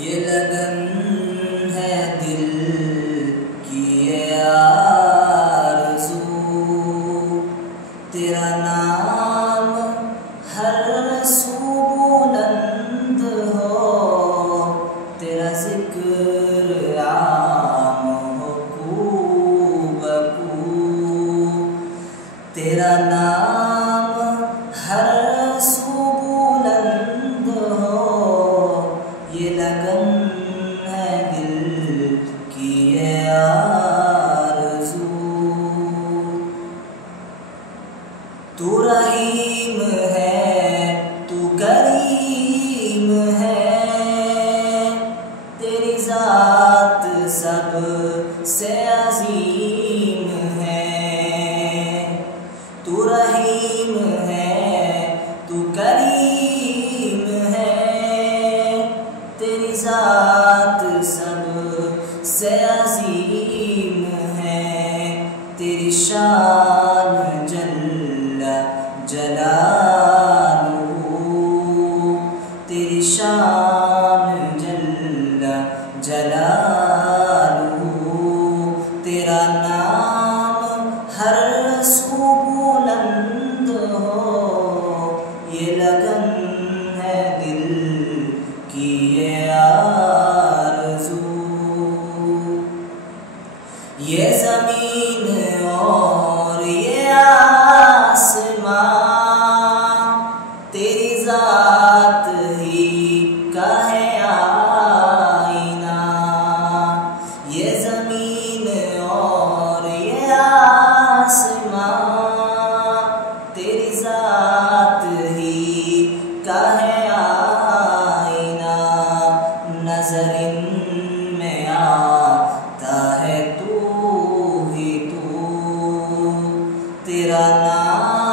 ये लगन है दिल की ये आरज़ू, तेरा नाम हर सू बुलंद हो, तेरा ज़िक्र आम हो खूबकू, तेरा नाम हर सू बुलंद हो, ये लगन है दिल की ये आरज़ू। तू रहीम है, तू करीम है, तेरी ज़ात सब से अज़ीम है। तू रहीम है, तू करीम है, तेरी ज़ात सब से अज़ीम है। तेरी शान जल्ला जलालुहू, तेरी शान जल्ला जलालुहू, तेरा नाम हर सू बुलंद हो, ये लगन है दिल की ये आरज़ू। ये ज़मीन और ये आसमां तेरी ज़ात ही का है आईना। ये ज़मीन और ये आसमां तेरी ज़ात ही का है आईना। नज़र इनमें आता है तू ही तू, तेरा नाम